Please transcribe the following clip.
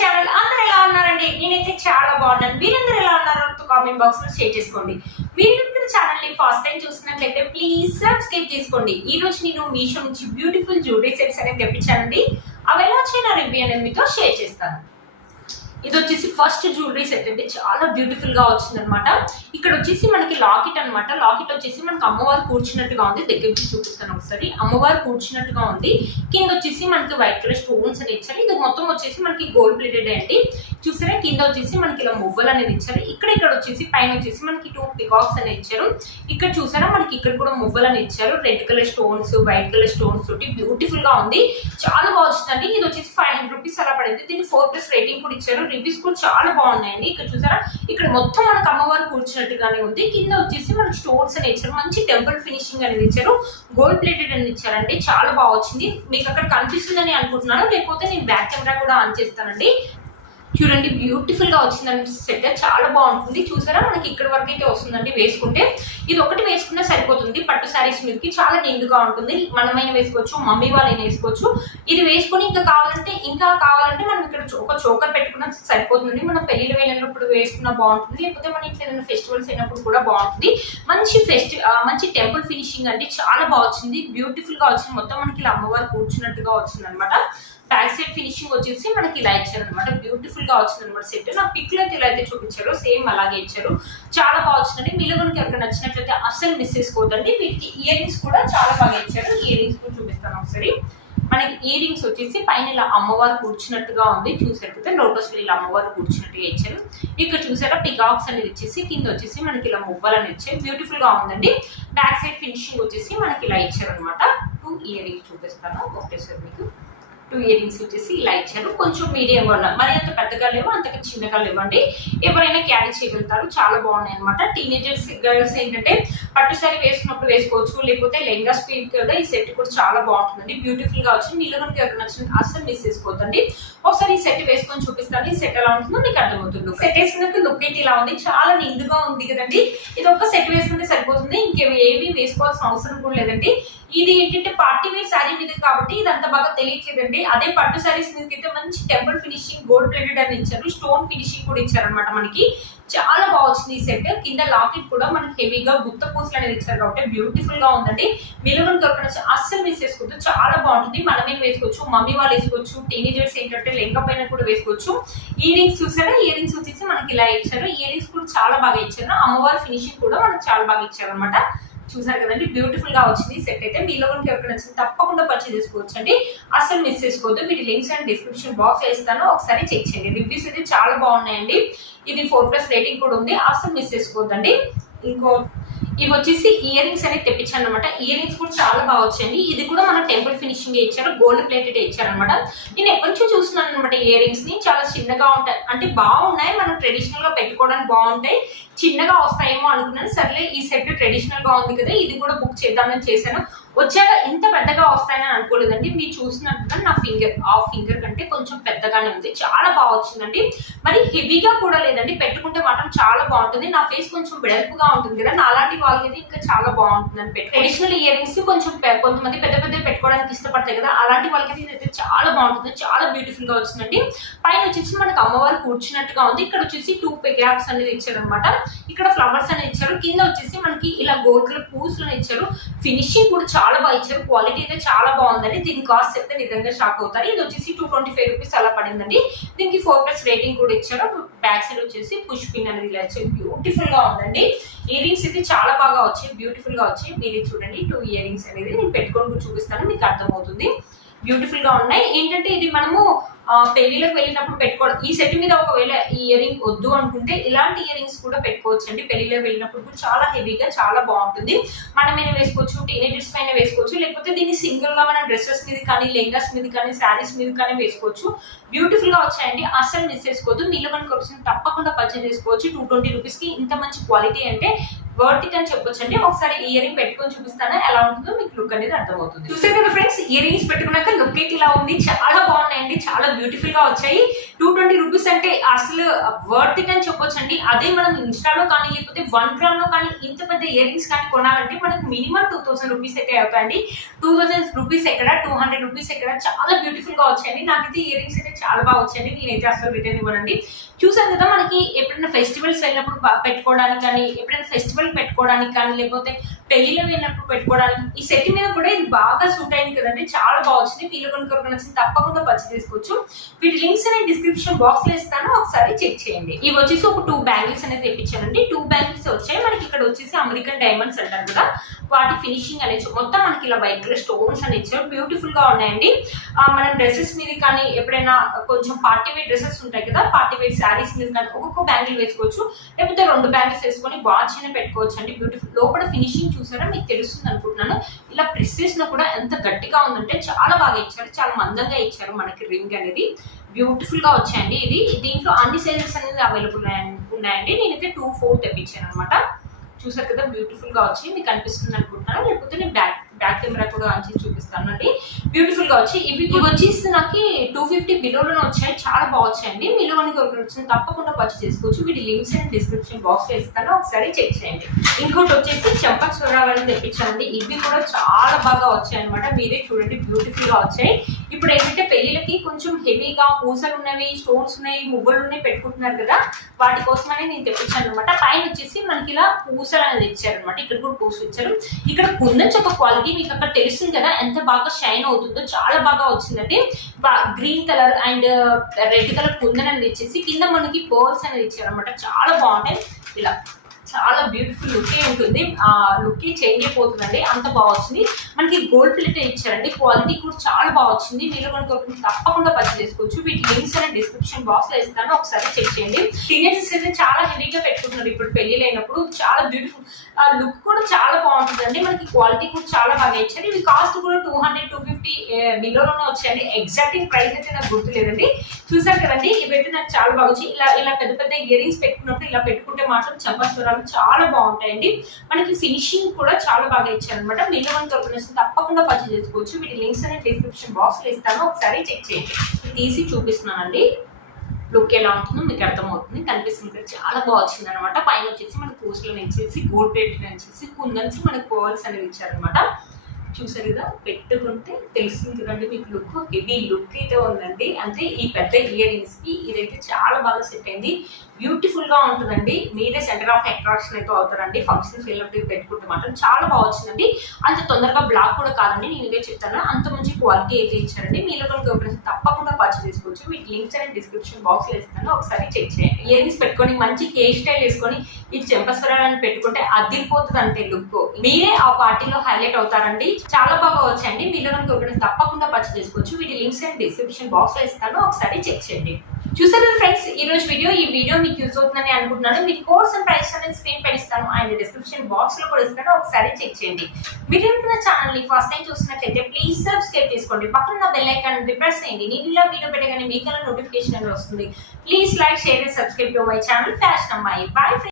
Channel. అందరూ ఎలా ఉన్నారండి? నేనైతే చాలా బాగున్నాను. మీరందరూ ఎలా ఉన్నారో కామెంట్ బాక్స్ లో షేర్ చేసుకోండి. మీరు ఛానల్ ని ఫస్ట్ టైం చూస్తున్నట్లయితే ప్లీజ్ సబ్స్క్రైబ్ చేసుకోండి. ఈ రోజు నేను మీషో నుంచి బ్యూటిఫుల్ జ్యువెలరీ సెట్స్ అనేది తెప్పించానండి. అవి ఎలా వచ్చిన రివ్యూ అనేది మీతో షేర్ చేస్తాను. ఇది వచ్చేసి ఫస్ట్ జ్యువెలరీ సెట్ అండి. చాలా బ్యూటిఫుల్ గా వచ్చింది అనమాట. ఇక్కడ వచ్చేసి మనకి లాకెట్ అనమాట. లాకెట్ వచ్చేసి మనకి అమ్మవారు కూర్చున్నట్టుగా ఉంది. దగ్గర నుంచి చూపిస్తాను ఒకసారి. అమ్మవారు కూర్చున్నట్టుగా ఉంది. కింద వచ్చేసి మనకి వైట్ కలర్ స్టోన్స్ అని ఇచ్చారు. ఇది మొత్తం వచ్చేసి మనకి గోల్డ్ ప్లేటెడ్ అండి. చూసారా, కింద వచ్చేసి మనకి ఇలా మువ్వలు అనేది ఇచ్చారు. ఇక్కడ వచ్చేసి పైన వచ్చేసి మనకి 2 పికాక్స్ అనేది ఇచ్చారు. ఇక్కడ చూసారా, మనకి ఇక్కడ కూడా మువ్వలు అని ఇచ్చారు. Red colour stones, white colour stones తోటి బ్యూటిఫుల్ గా ఉంది. చాలా బాగా వచ్చిందండి. ఇది వచ్చేసి 500 రూపీస్ అలా పడింది. దీనికి 4+ రేటింగ్ కూడా ఇచ్చారు. రివ్యూస్ కూడా చాలా బాగున్నాయండి. ఇక్కడ చూసారా, ఇక్కడ మొత్తం మనకు అమ్మవారు కూర్చున్నట్టుగానే ఉంది. కింద వచ్చేసి మనకి స్టోన్స్ అని ఇచ్చారు. మంచి టెంపుల్ ఫినిషింగ్ అనేది ఇచ్చారు. గోల్డ్ ప్లేటెడ్ అని ఇచ్చారండి. చాలా బాగా వచ్చింది. మీకు అక్కడ కనిపిస్తుందని అనుకుంటున్నాను, లేకపోతే నేను బ్యాక్ కెమెరా కూడా ఆన్ చేస్తానండి. చూడండి, బ్యూటిఫుల్ గా వచ్చిందండి. సెట్ చాలా బాగుంటుంది. చూసారా, మనకి ఇక్కడ వరకు అయితే వస్తుందండి. వేసుకుంటే ఇది ఒకటి వేసుకున్నా సరిపోతుంది. పట్టు శారీస్ మీదకి చాలా నిండుగా ఉంటుంది. మనమైనా వేసుకోవచ్చు, మమ్మీ వాళ్ళైనా వేసుకోవచ్చు. ఇది వేసుకొని ఇంకా కావాలంటే మనం ఇక్కడ ఒక చోకర్ పెట్టుకున్నా సరిపోతుంది. మనం పెళ్లిలో వెళ్ళినప్పుడు వేసుకున్నా బాగుంటుంది, లేకపోతే మన ఇంట్లో ఏదైనా ఫెస్టివల్స్ అయినప్పుడు కూడా బాగుంటుంది. మంచి టెంపుల్ ఫినిషింగ్ అండి. చాలా బాగా వచ్చింది. బ్యూటిఫుల్ గా వచ్చింది. మొత్తం మనకి ఇలా అమ్మవారు కూర్చున్నట్టుగా వచ్చింది అనమాట. బ్యాక్ సైడ్ ఫినిషింగ్ వచ్చేసి మనకి ఇలా ఇచ్చారు అనమాట. బ్యూటిఫుల్ గా వచ్చింది అనమాట సెట్. నా పిక్ లో అయితే ఇలా అయితే చూపించారు, సేమ్ అలాగే ఇచ్చారు. చాలా బాగా వచ్చిందండి. మీలో మనకి ఎవరికి నచ్చినట్లయితే అస్సలు మిస్ చేసుకోవద్దండి. వీటికి ఇయర్ రింగ్స్ కూడా చాలా బాగా ఇచ్చారు. ఇయర్ రింగ్స్ కూడా చూపిస్తాను ఒకసారి. మనకి ఇయర్ రింగ్స్ వచ్చేసి పైన ఇలా అమ్మవారు కూర్చున్నట్టుగా ఉంది. చూసారు కదా, లోటస్ లో ఇలా అమ్మవారు కూర్చున్నట్టుగా ఇచ్చారు. ఇక్కడ చూసారా, పికాక్స్ అనేది ఇచ్చేసి కింద వచ్చేసి మనకి ఇలా మువ్వలు అని ఇచ్చారు. బ్యూటిఫుల్ గా ఉందండి. బ్యాక్ సైడ్ ఫినిషింగ్ వచ్చేసి మనకి ఇలా ఇచ్చారు అనమాట. 2 ఇయర్ రింగ్స్ చూపిస్తాను ఒకటేసారి మీకు. 2 ఇయర్ రింగ్స్ వచ్చేసి ఇలా ఇచ్చారు. కొంచెం మీడియంగా ఉన్నాయి, మరి అంత పెద్దగా లేవు, అంతగా చిన్నగా లేవండి. ఎవరైనా క్యారీ చేయగలుగుతారు. చాలా బాగున్నాయి అనమాట. టీనేజర్స్ గర్ల్స్ ఏంటంటే పట్టు సారీ వేసుకున్నప్పుడు వేసుకోవచ్చు, లేకపోతే లెంగా స్పీడ్ కూడా ఈ సెట్ కూడా చాలా బాగుంటుందండి. బ్యూటిఫుల్ గా వచ్చింది. మీలో మనకి ఎవరికి నచ్చింది అస్సలు మిస్ చేసుకోవద్దండి. ఒకసారి ఈ సెట్ వేసుకొని చూపిస్తాను. ఈ సెట్ ఎలా ఉంటుందో మీకు అర్థమవుతుంది. సెట్ వేసుకున్నప్పుడు లుక్ అయితే ఇలా ఉంది. చాలా నిండుగా ఉంది కదండి. ఇది ఒక్క సెట్ వేసుకుంటే సరిపోతుంది. ఇంకేవి వేసుకోవాల్సిన అవసరం కూడా లేదండి. ఇది ఏంటంటే పార్టీ వేర్ శారీ మీద కాబట్టి ఇది అంత బాగా తెలియట్లేదండి. అదే పట్టు శారీస్ మీదకి అయితే మంచి టెంపుల్ ఫినిషింగ్, గోల్డ్ ప్లేటెడ్ అని ఇచ్చారు. స్టోన్ ఫినిషింగ్ కూడా ఇచ్చారనమాట. మనకి చాలా బాగా వచ్చింది ఈ సెట్. కింద లాకెట్ కూడా మనకి హెవీగా గుత్త పూసలు అనేది ఇచ్చారు కాబట్టి బ్యూటిఫుల్ గా ఉందండి. మీరు మనకి అస్సలు మిస్ చేసుకోవచ్చు. చాలా బాగుంటుంది. మనమేం వేసుకోవచ్చు, మమ్మీ వాళ్ళు వేసుకోవచ్చు. టీనేజర్స్ ఏంటంటే లెంగా పైన కూడా వేసుకోవచ్చు. ఇయర్ రింగ్స్ చూసారా, ఇయర్ రింగ్స్ వచ్చేసి మనకి ఇలా ఇచ్చారు. ఇయర్ రింగ్స్ కూడా చాలా బాగా ఇచ్చారు. అమ్మవారి ఫినిషింగ్ కూడా మనకి చాలా బాగా ఇచ్చారు అనమాట. చూసారు కదండి, బ్యూటిఫుల్ గా వచ్చింది సెట్ అయితే. మీలో మనకి ఎవరికి నచ్చింది తప్పకుండా పర్చేజ్ చేసుకోవచ్చు అండి. అసలు మిస్ చేసుకోవద్దు. వీటి లింక్స్ అండ్ డిస్క్రిప్షన్ బాక్స్ లో ఇస్తాను, ఒకసారి చెక్ చేయండి. రివ్యూస్ అయితే చాలా బాగున్నాయండి. ఇది 4+ రేటింగ్ కూడా ఉంది. అసలు మిస్ చేసుకోవద్దండి. ఇవి వచ్చేసి ఇయర్ రింగ్స్ అనేది తెప్పించాను అనమాట. ఇయర్ రింగ్స్ కూడా చాలా బాగా వచ్చాయండి. ఇది కూడా మన టెంపుల్ ఫినిషింగ్ ఇచ్చారు. గోల్డ్ ప్లేటెడ్ ఇచ్చారనమాట. నేను ఎప్పటి నుంచో చూస్తున్నాను అనమాట ఇయర్ రింగ్స్ ని. చాలా చిన్నగా ఉంటాయి, అంటే బాగున్నాయి, మనం ట్రెడిషనల్ గా పెట్టుకోవడానికి బాగుంటాయి. చిన్నగా వస్తాయేమో అనుకున్నాను. సర్లే, ఈ సెట్ ట్రెడిషనల్ గా ఉంది కదా, ఇది కూడా బుక్ చేద్దామని చేశాను. వచ్చాక ఇంత పెద్దగా వస్తాయని అనుకోలేదండి. మీరు చూసినట్టుగా నా ఫింగర్ కంటే కొంచెం పెద్దగానే ఉంది. చాలా బాగా వచ్చిందండి. మరి హెవీగా కూడా లేదండి. పెట్టుకుంటే మాత్రం చాలా బాగుంటుంది. నా ఫేస్ కొంచెం వెడల్పుగా ఉంటుంది కదా, నా అలాంటి వాళ్ళకి ఇంకా చాలా బాగుంటుందని ట్రెడిషనల్ ఇయర్ రింగ్స్ కొంచెం కొంతమంది పెద్ద పెట్టుకోవడానికి ఇష్టపడతాయి కదా, అలాంటి వాళ్ళకి ఇది చాలా బాగుంటుంది. చాలా బ్యూటిఫుల్ గా వచ్చిందండి. పైన వచ్చేసి మనకు అమ్మవారు కూర్చున్నట్టుగా ఉంది. ఇక్కడ వచ్చేసి 2 పికాక్స్ అనేది ఇచ్చారు అనమాట. ఇక్కడ ఫ్లవర్స్ అనేది ఇచ్చారు. కింద వచ్చేసి మనకి ఇలా గోల్డ్ కలర్ పూసలు ఇచ్చారు. ఫినిషింగ్ కూడా చాలా బాగా ఇచ్చారు. క్వాలిటీ అయితే చాలా బాగుందండి. దీని కాస్ట్ చెప్తే నిజంగా షాక్ అవుతారు. ఇది వచ్చేసి 225 రూపీస్ అలా పడిందండి. దీనికి 4+ రేటింగ్ కూడా ఇచ్చారు. బ్యాక్ సైడ్ వచ్చేసి పుష్ పిన్ అనేది ఇలా ఇచ్చారు. బ్యూటిఫుల్ గా ఉందండి. ఇయర్ రింగ్స్ అయితే చాలా బాగా వచ్చాయి, బ్యూటిఫుల్ గా వచ్చాయి. మీరు చూడండి, 2 ఇయర్ రింగ్స్ అనేది నేను పెట్టుకొని చూపిస్తాను, మీకు అర్థమవుతుంది. బ్యూటిఫుల్ గా ఉన్నాయి. ఏంటంటే ఇది మనము పెళ్లిలకు వెళ్ళినప్పుడు పెట్టుకోవడం. ఈ సెట్ మీద ఒకవేళ ఈ ఇయర్ రింగ్ వద్దు అనుకుంటే ఇలాంటి ఇయర్ రింగ్స్ కూడా పెట్టుకోవచ్చు అండి. పెళ్లిలో వెళ్ళినప్పుడు కూడా చాలా హెవీగా చాలా బాగుంటుంది. మనమైనా వేసుకోవచ్చు, టీనేజర్స్ పైన వేసుకోవచ్చు, లేకపోతే దీన్ని సింగిల్ గా మన డ్రెస్సెస్ మీద కానీ, లెంగాస్ మీద కానీ, శారీస్ మీద కానీ వేసుకోవచ్చు. బ్యూటిఫుల్ గా వచ్చాయండి. అస్సలు మిస్ చేసుకోవద్దు. మీలో మనకి వచ్చిన తప్పకుండా పర్చేజ్ చేసుకోవచ్చు. 220 రూపీస్ కి ఇంత మంచి క్వాలిటీ అంటే వర్త్ ఇట్ అని చెప్పొచ్చు అండి. ఒకసారి ఇయర్ రింగ్ పెట్టుకొని చూపిస్తాను, ఎలా ఉంటుందో మీకు లుక్ అనేది అర్థమవుతుంది. చూసారు కదా ఫ్రెండ్స్, ఇయర్ రింగ్స్ పెట్టుకున్నాక లుక్ అయితే ఇలా ఉంది. చాలా బాగున్నాయండి. చాలా బ్యూటిఫుల్ గా వచ్చాయి. 220 రూపీస్ అంటే అసలు వర్త్ ఇట్ అని చెప్పొచ్చండి. అదే మనం ఇన్స్టాలో కానీ లేకపోతే 1 గ్రామ్ లో కానీ ఇంత పెద్ద ఇయర్ రింగ్స్ కానీ కొనాలంటే మనకు మినిమం 2000 రూపీస్ అయితే అవుతాయండి. 2000 రూపీస్ ఎక్కడ, 200 రూపీస్ ఎక్కడ, చాలా బ్యూటిఫుల్ గా వచ్చాయండి. నాకైతే ఇయర్ రింగ్స్ అయితే చాలా బాగా వచ్చాయండి. నేనైతే అసలు రిటర్న్ ఇవ్వనండి. చూసాను కదా, మనకి ఎప్పుడైనా ఫెస్టివల్స్ వెళ్ళినప్పుడు పెట్టుకోవడానికి కానీ, ఎప్పుడైనా ఫెస్టివల్ పెట్టుకోవడానికి కానీ, లేకపోతే పెళ్లిలో వెళ్ళినప్పుడు పెట్టుకోవడానికి ఈ సెట్ మీద కూడా ఇది బాగా సూట్ అయింది కదండి. చాలా బాగా వచ్చింది. మీరు కొనుక్కోవడానికి నచ్చింది తప్పకుండా పర్చేస్ చేసుకోవచ్చు. వీటి లింక్స్ అనేది డిస్క్రిప్షన్ బాక్స్ లో ఇస్తాను, ఒకసారి చెక్ చేయండి. ఇవి వచ్చేసి ఒక 2 బ్యాంగిల్స్ అనేది తెప్పించానండి. 2 బ్యాంగిల్స్ వచ్చాయి. మనకి ఇక్కడ వచ్చేసి అమెరికన్ డైమండ్స్ అంటారు కదా, వాటి ఫినిషింగ్ అనేది మొత్తం మనకి ఇలా వైట్ కలర్ స్టోన్స్ అని ఇచ్చారు. బ్యూటిఫుల్ గా ఉన్నాయండి. మనం డ్రెస్సెస్ మీద కానీ, ఎప్పుడైనా కొంచెం పార్టీ వేర్ డ్రెస్సెస్ ఉంటాయి కదా, పార్టీ వేర్ శారీస్ మీద కానీ ఒక్కొక్క బ్యాంగిల్ వేసుకోవచ్చు. లేకపోతే 2 బ్యాంగిల్స్ వేసుకొని వాచ్ అయినా పెట్టుకోవచ్చు అండి. బ్యూటిఫుల్. లోపల ఫినిషింగ్ చూసారా, మీకు తెలుస్తుంది అనుకుంటున్నాను. ఇలా ప్రెస్ చేసినా కూడా ఎంత గట్టిగా ఉందంటే చాలా బాగా ఇచ్చారు. చాలా మందంగా ఇచ్చారు మనకి రింగ్ అనేది. బ్యూటిఫుల్ గా వచ్చాయండి. దీంట్లో అన్ని సైజెస్ అనేది అవైలబుల్ ఉన్నాయండి. నేనైతే 2, 4 తెప్పించాను అనమాట. చూసారు కదా, బ్యూటిఫుల్ గా వచ్చి మీకు అనిపిస్తుంది అనుకుంటున్నాను. లేకపోతే నేను బ్యాక్ కెమెరా కూడా ఆన్ చేసి చూపిస్తాను అండి. బ్యూటిఫుల్ గా వచ్చి ఇవి వచ్చేసి నాకు 250 బిలోలోనే వచ్చాయి. చాలా బాగా వచ్చాయండి. మీలో వచ్చింది తప్పకుండా పర్చేస్ చేసుకోవచ్చు. వీటి లింక్స్ అండ్ డిస్క్రిప్షన్ బాక్స్ లో ఇస్తాను, ఒకసారి చెక్ చేయండి. ఇంకోటి వచ్చేసి చెంపక్ చూడాలని తెప్పించానండి. ఇవి కూడా చాలా బాగా వచ్చాయి అనమాట. మీరే చూడండి, బ్యూటిఫుల్ గా వచ్చాయి. ఇప్పుడు ఏంటంటే పెళ్లిళ్ళకి కొంచెం హెవీగా పూసలు ఉన్నవి, స్టోన్స్ ఉన్నాయి, మువ్వలు ఉన్నాయి పెట్టుకుంటున్నారు కదా, వాటి కోసమనే నేను తెప్పించాను అనమాట. పైన వచ్చేసి మనకి ఇలా పూసలు అనేది ఇచ్చారనమాట. ఇక్కడ కూడా పూసలు ఇచ్చారు. ఇక్కడ కుందన్స్ ఒక క్వాలిటీ మీకు అక్కడ తెలుస్తుంది కదా ఎంత బాగా షైన్ అవుతుందో. చాలా బాగా వచ్చిందండి. Green colour and red colour kundan అనేది ఇచ్చేసి కింద మనకి పర్ల్స్ అనేది ఇచ్చారనమాట. చాలా బాగుంటాయి. ఇలా చాలా బ్యూటిఫుల్ లుక్ ఉంటుంది. ఆ లుక్ చేంజ్ అయిపోతుందండి, అంత బాగా వచ్చింది. మనకి గోల్డ్ ప్లేట్ ఇచ్చారండి. క్వాలిటీ కూడా చాలా బాగా వచ్చింది. మీరు కనుక తప్పకుండా పర్చేస్ చేసుకోవచ్చు. వీటి లింక్స్ అనేది డిస్క్రిప్షన్ బాక్స్ లో ఇస్తాను, ఒకసారి చెక్ చేయండి. టీనేజర్స్ అయితే చాలా హెవీగా పెట్టుకుంటున్నారు ఇప్పుడు పెళ్లి అయినప్పుడు. చాలా బ్యూటిఫుల్. ఆ లుక్ కూడా చాలా బాగుంటుందండి. మనకి క్వాలిటీ కూడా చాలా బాగా ఇచ్చారు. ఇవి కాస్ట్ కూడా 200, 250 బిలోలోనే వచ్చాయండి. ఎగ్జాక్ట్ ప్రైస్ అయితే నాకు గుర్తు లేదండి. చూసారు కదండి, ఇవైతే నాకు చాలా బాగా వచ్చి ఇలా పెద్ద పెద్ద ఇయర్ రింగ్స్ పెట్టుకున్నప్పుడు ఇలా పెట్టుకుంటే మాత్రం చంపస్వరాలు చాలా బాగుంటాయండి. మనకి ఫినిషింగ్ కూడా చాలా బాగా ఇచ్చారనమాట. మీరు కనుక తప్పకుండా పర్చేస్ చేసుకోవచ్చు. వీటి లింక్స్ అనేది డిస్క్రిప్షన్ బాక్స్ లో ఇస్తాను, ఒకసారి చెక్ చేయండి. తీసి చూపిస్తున్నానండి. లుక్ ఎలా ఉంటుందో మీకు అర్థమవుతుంది. కనిపిస్తుంది కదా, చాలా బాగా వచ్చింది అనమాట. పైన వచ్చేసి మనకి పూసలను ఇచ్చేసి, గోల్డ్ ప్లేట్ ఇచ్చేసి, కుందన్స్ మనకి పర్ల్స్ అనేవి ఇచ్చారనమాట. చూసారు కదా, పెట్టుకుంటే తెలుస్తుంది కదండి మీకు లుక్. హెవీ లుక్ అయితే ఉందండి. అంటే ఈ పెద్ద ఇయర్ రింగ్స్ కి ఇదైతే చాలా బాగా సెట్ అయింది. బ్యూటిఫుల్ గా ఉంటుందండి. మీరే సెంటర్ ఆఫ్ అట్రాక్షన్ అయితే అవుతారండి. ఫంక్షన్స్ వెళ్ళినప్పుడు పెట్టుకుంటే మాత్రం చాలా బాగా వచ్చిందండి. అంత తొందరగా బ్లాక్ కూడా కాదండి, నేను ఇదే చెప్తాను. అంత మంచి క్వాలిటీ అయితే ఇచ్చారండి. మీరు కనుక తప్పకుండా పర్చేస్ చేసుకోవచ్చు. వీటి లింక్స్ అనేది డిస్క్రిప్షన్ బాక్స్ లో ఇస్తాను, ఒకసారి చెక్ చేయండి. ఇయర్ రింగ్స్ పెట్టుకొని మంచి హెయిర్ స్టైల్ వేసుకొని ఈ చెంపస్వరాలను పెట్టుకుంటే అదిరిపోతుంది అంటే లుక్. మీరే ఆ పార్టీలో హైలైట్ అవుతారండి. చాలా బాగా వచ్చాయండి. మీరు కనుక తప్పకుండా పర్చేస్ చేసుకోవచ్చు. వీటి లింక్స్ అండ్ డిస్క్రిప్షన్ బాక్స్ లో ఇస్తాను, ఒకసారి చెక్ చేయండి. చూసారు కదా ఫ్రెండ్స్, ఈ వీడియో మీకు యూజ్ అవుతుందని అనుకుంటున్నాను. మీకు కోర్స్ అండ్ ప్రైస్ అనేది స్క్రీన్ పైన ఇస్తాను, అండ్ డిస్క్రిప్షన్ బాక్స్ లో కూడా ఇస్తాను, ఒకసారి చెక్ చేయండి. మీరు నా ఛానల్ ని ఫస్ట్ టైం చూసినట్లయితే ప్లీజ్ సబ్స్క్రైబ్ చేసుకోండి. పక్కన బెల్ ఐకాన్ ప్రెస్ చేయండి. నేను ఇలా వీడియో పెట్టగానే మీకు నోటిఫికేషన్ అనేది వస్తుంది. Please like, share and subscribe to my channel fashion అమ్మాయి. బై.